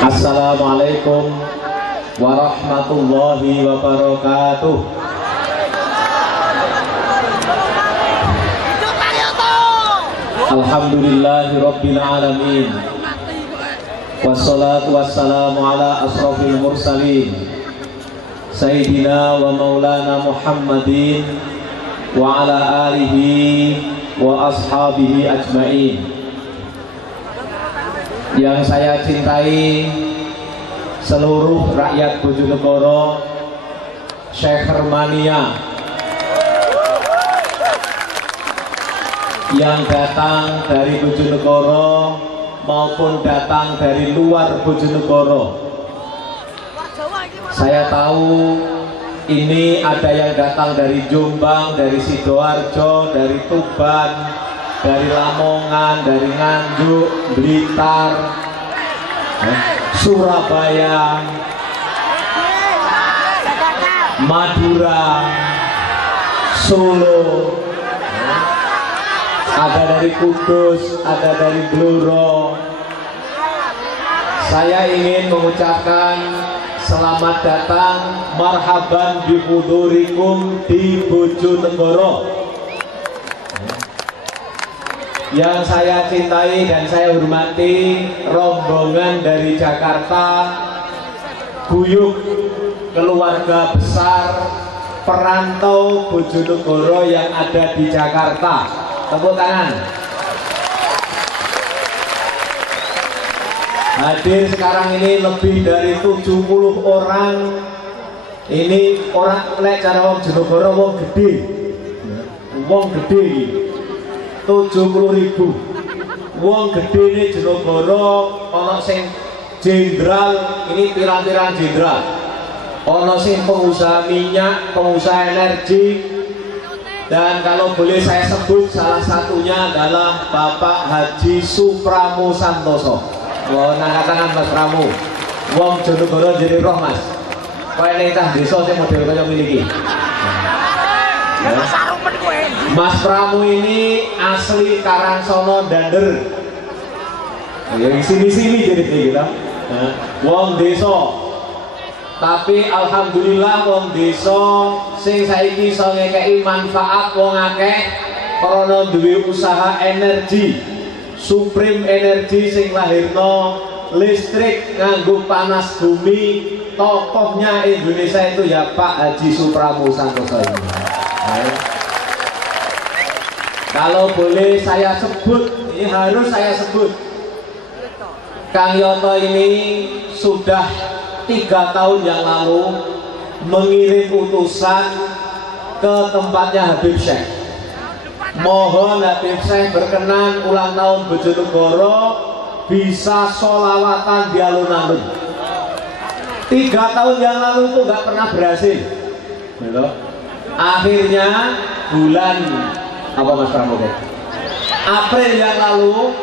Assalamualaikum warahmatullahi wabarakatuh. Alhamdulillahi rabbil alamin. Wassalatu wassalamu ala asrafil mursalin Sayyidina wa maulana Muhammadin wa ala alihi wa ashabihi ajma'in. Yang saya cintai seluruh rakyat Bojonegoro, Syekh Hermania yang datang dari Bojonegoro maupun datang dari luar Bojonegoro. Saya tahu ini ada yang datang dari Jombang, dari Sidoarjo, dari Tuban, dari Lamongan, dari Nganjuk, Blitar, Surabaya, Madura, Solo, ada dari Kudus, ada dari Blora. Saya ingin mengucapkan selamat datang, marhaban bihudurikum di Bojonegoro. Yang saya cintai dan saya hormati, rombongan dari Jakarta, guyup keluarga besar perantau Bojonegoro yang ada di Jakarta. Tepuk tangan. Hadir sekarang ini lebih dari 70 orang. Ini orang lek cara wong Bojonegoro wong gede. Wong gede iki. 70.000. Wong gede ini Bojonegoro ana sing jenderal, ini pirang-pirang jenderal. Ana sing pengusaha minyak, pengusaha energi. Dan kalau boleh saya sebut, salah satunya adalah Bapak Haji Supramu Santoso. Wah, angkat tangan Mas Pramu. Wong Bojonegoro jadi roh Mas. Kaya ning cah desa sing model kaya miliki. Ya. Mas Pramu ini asli Karangsono Dander. Ya sini-sini jadi gitu. Wong desa. Tapi alhamdulillah wong desa sing saiki iso ngekeki manfaat wong akeh karena duwe usaha energi. Supreme Energy sing lahirno listrik nganggo panas bumi, tokohnya Indonesia itu ya Pak Haji Supramu Santoso ini. Kalau boleh saya sebut, ini harus saya sebut, Kang Yoto ini sudah 3 tahun yang lalu mengirim utusan ke tempatnya Habib Syekh. Mohon Habib Syekh berkenan ulang tahun Bojonegoro bisa sholawatan di alun-alun. 3 tahun yang lalu itu nggak pernah berhasil. Akhirnya bulan apa Mas Pramudia? April yang lalu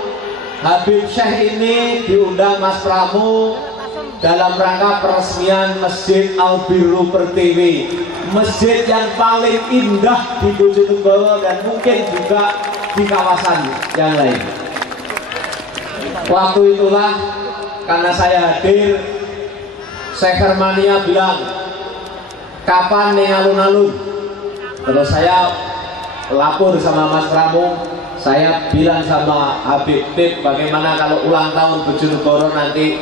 Habib Syekh ini diundang Mas Pramu dalam rangka peresmian Masjid Al-Birru Pertiwi, masjid yang paling indah di Bojonegoro dan mungkin juga di kawasan yang lain. Waktu itulah karena saya hadir, Syekh Hermania bilang, kapan nih alun-alun? Terus saya lapor sama Mas Pramu, saya bilang sama Habib Tip, bagaimana kalau ulang tahun Bojonegoro nanti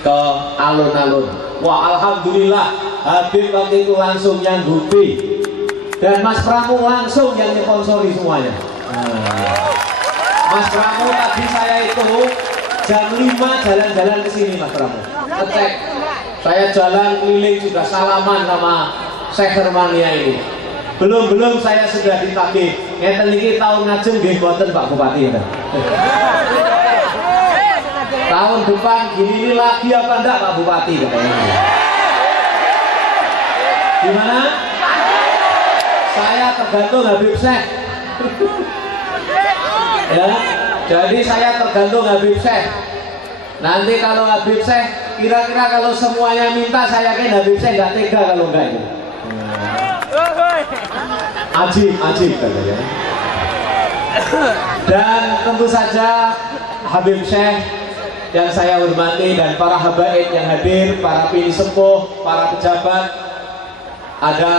ke alun-alun. Wah, alhamdulillah Habib waktu itu langsung nyanggupi dan Mas Pramu langsung yang nyponsori semuanya. Mas Pramu tadi saya itu jam 5 jalan-jalan ke sini Mas Pramu. Ngecek. Saya jalan keliling sudah salaman sama Syekh Hermania ini. Belum saya sudah ditagih. Ngeten iki tahun ngajeng nggih mboten Pak Bupati. Tahun depan gini lagi apa enggak Pak Bupati katanya. Gimana? Saya tergantung Habib Syekh. Ya, jadi saya tergantung Habib Syekh. Nanti kalau Habib Syekh, kira-kira kalau semuanya minta, saya yakin Habib Syekh nggak tega kalau enggak itu. Ajib katanya. Dan tentu saja Habib Syekh yang saya hormati dan para habaib yang hadir, para pilih sepuh, para pejabat, ada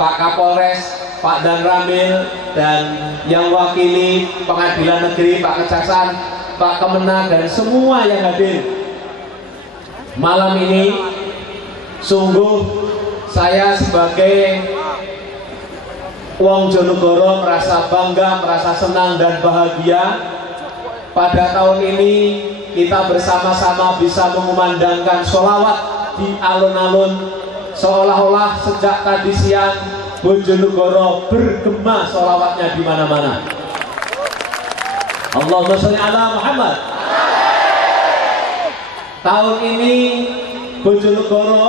Pak Kapolres, Pak Dan Ramil, dan yang wakili Pengadilan Negeri, Pak Kejaksaan, Pak Kemenang, dan semua yang hadir malam ini. Sungguh saya sebagai wong Jonegoro merasa bangga, merasa senang dan bahagia pada tahun ini kita bersama-sama bisa mengumandangkan sholawat di alun-alun, seolah-olah sejak tadi siang Bojonegoro bergema sholawatnya di mana-mana. Allahumma sholli ala Muhammad. Tahun ini Bojonegoro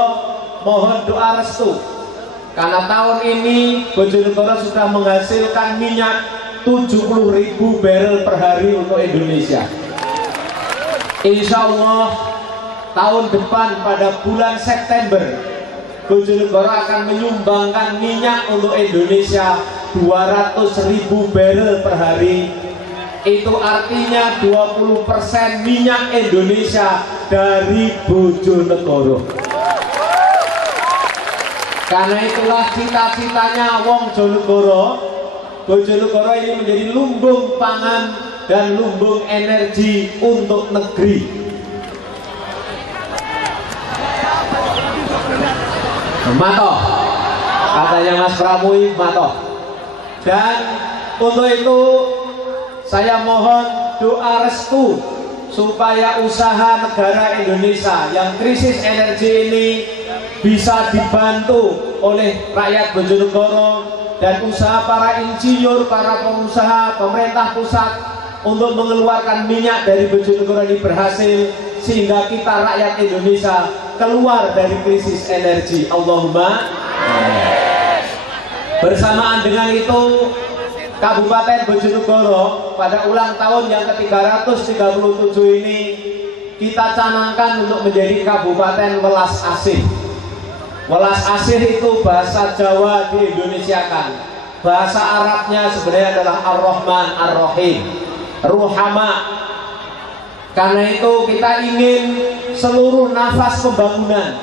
mohon doa restu, karena tahun ini Bojonegoro sudah menghasilkan minyak 70.000 barrel per hari untuk Indonesia. Insya Allah tahun depan pada bulan September Bojonegoro akan menyumbangkan minyak untuk Indonesia 200.000 barrel per hari. Itu artinya 20% minyak Indonesia dari Bojonegoro. Karena itulah cita-citanya wong Jonegoro. Bojonegoro ini menjadi lumbung pangan dan lumbung energi untuk negeri. Matoh, katanya Mas Pramui, matoh. Dan untuk itu saya mohon doa restu supaya usaha negara Indonesia yang krisis energi ini bisa dibantu oleh rakyat Bojonegoro dan usaha para insinyur, para pengusaha, pemerintah pusat untuk mengeluarkan minyak dari Bojonegoro ini berhasil, sehingga kita rakyat Indonesia keluar dari krisis energi. Allahumma amin. Bersamaan dengan itu, Kabupaten Bojonegoro pada ulang tahun yang ke-337 ini kita canangkan untuk menjadi Kabupaten Welas Asih. Welas Asih itu bahasa Jawa diindonesiakan. Bahasa Arabnya sebenarnya adalah Ar-Rahman Ar-Rahim, Ruhama. Karena itu kita ingin seluruh nafas pembangunan,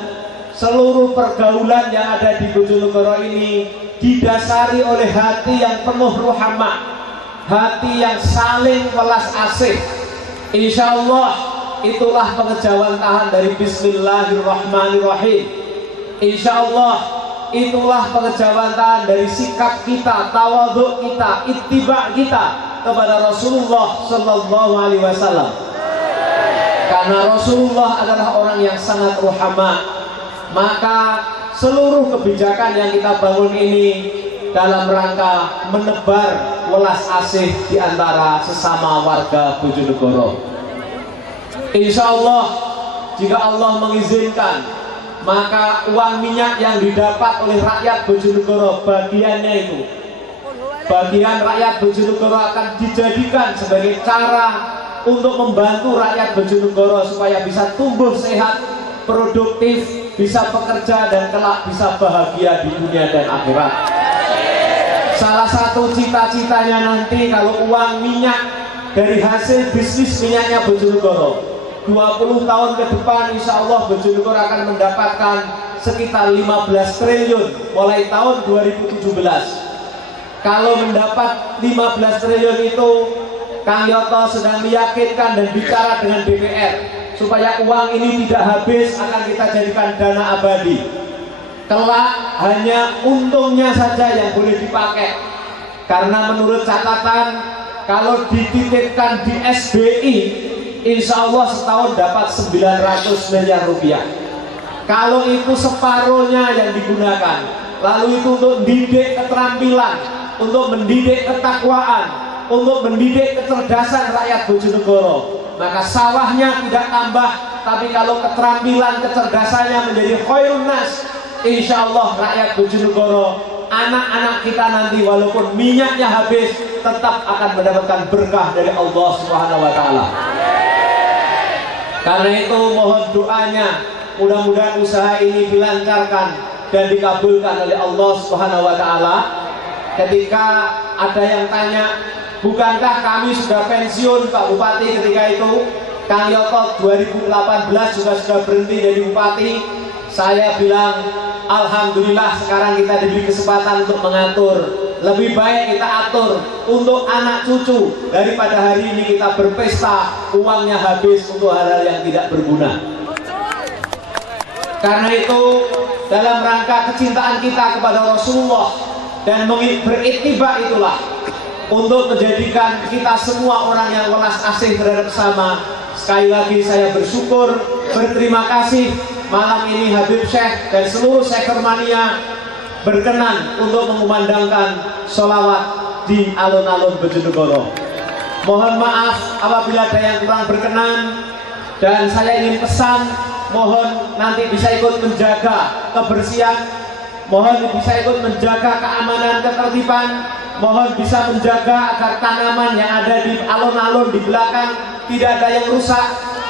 seluruh pergaulan yang ada di Bojonegoro ini didasari oleh hati yang penuh ruhama, hati yang saling welas asih. Insya Allah itulah pengejawantahan dari Bismillahirrahmanirrahim. Insya Allah itulah pengejawantahan dari sikap kita, tawadhu kita, ittiba kita kepada Rasulullah Sallallahu Alaihi Wasallam. Karena Rasulullah adalah orang yang sangat ruhama, maka seluruh kebijakan yang kita bangun ini dalam rangka menebar welas asih di antara sesama warga Bojonegoro. Insya Allah jika Allah mengizinkan, maka uang minyak yang didapat oleh rakyat Bojonegoro, bagiannya itu, bagian rakyat Bojonegoro akan dijadikan sebagai cara untuk membantu rakyat Bojonegoro supaya bisa tumbuh sehat, produktif, bisa bekerja, dan kelak bisa bahagia di dunia dan akhirat. Salah satu cita-citanya nanti kalau uang minyak dari hasil bisnis minyaknya Bojonegoro 20 tahun ke depan, insya Allah Bojonegoro akan mendapatkan sekitar 15 triliun mulai tahun 2017. Kalau mendapat 15 triliun itu, Kang Yoto sedang meyakinkan dan bicara dengan DPR supaya uang ini tidak habis, akan kita jadikan dana abadi. Kelak hanya untungnya saja yang boleh dipakai. Karena menurut catatan, kalau dititipkan di SBI, insya Allah setahun dapat 900 miliar rupiah. Kalau itu separuhnya yang digunakan, lalu itu untuk mendidik keterampilan, untuk mendidik ketakwaan, untuk mendidik kecerdasan rakyat Bojonegoro, maka sawahnya tidak tambah, tapi kalau keterampilan kecerdasannya menjadi khairun nas, insya Allah rakyat Bojonegoro, anak-anak kita nanti walaupun minyaknya habis, tetap akan mendapatkan berkah dari Allah Subhanahu wa Ta'ala. Karena itu mohon doanya, mudah-mudahan usaha ini dilancarkan dan dikabulkan oleh Allah Subhanahu wa Ta'ala. Ketika ada yang tanya, bukankah kami sudah pensiun Pak Bupati ketika itu? Kang Yoto 2018 juga sudah berhenti jadi bupati. Saya bilang alhamdulillah sekarang kita diberi kesempatan untuk mengatur. Lebih baik kita atur untuk anak cucu daripada hari ini kita berpesta uangnya habis untuk hal-hal yang tidak berguna. Karena itu dalam rangka kecintaan kita kepada Rasulullah dan beriktibar itulah untuk menjadikan kita semua orang yang welas asih terhadap sesama. Sekali lagi saya bersyukur, berterima kasih malam ini Habib Syekh dan seluruh Sekhermania berkenan untuk mengumandangkan sholawat di alun-alun Bojonegoro. Mohon maaf apabila ada yang kurang berkenan, dan saya ingin pesan, mohon nanti bisa ikut menjaga kebersihan, mohon bisa ikut menjaga keamanan ketertiban, mohon bisa menjaga agar tanaman yang ada di alun-alun di belakang tidak ada yang rusak,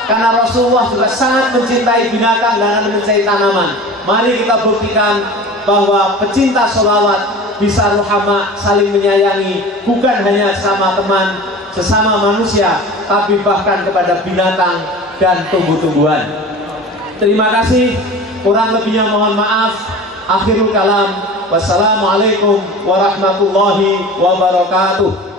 karena Rasulullah juga sangat mencintai binatang dan mencintai tanaman. Mari kita buktikan bahwa pecinta sholawat bisa ruhama, saling menyayangi, bukan hanya sama teman, sesama manusia, tapi bahkan kepada binatang dan tumbuh-tumbuhan. Terima kasih, kurang lebihnya mohon maaf. Akhirul kalam, wassalamualaikum warahmatullahi wabarakatuh.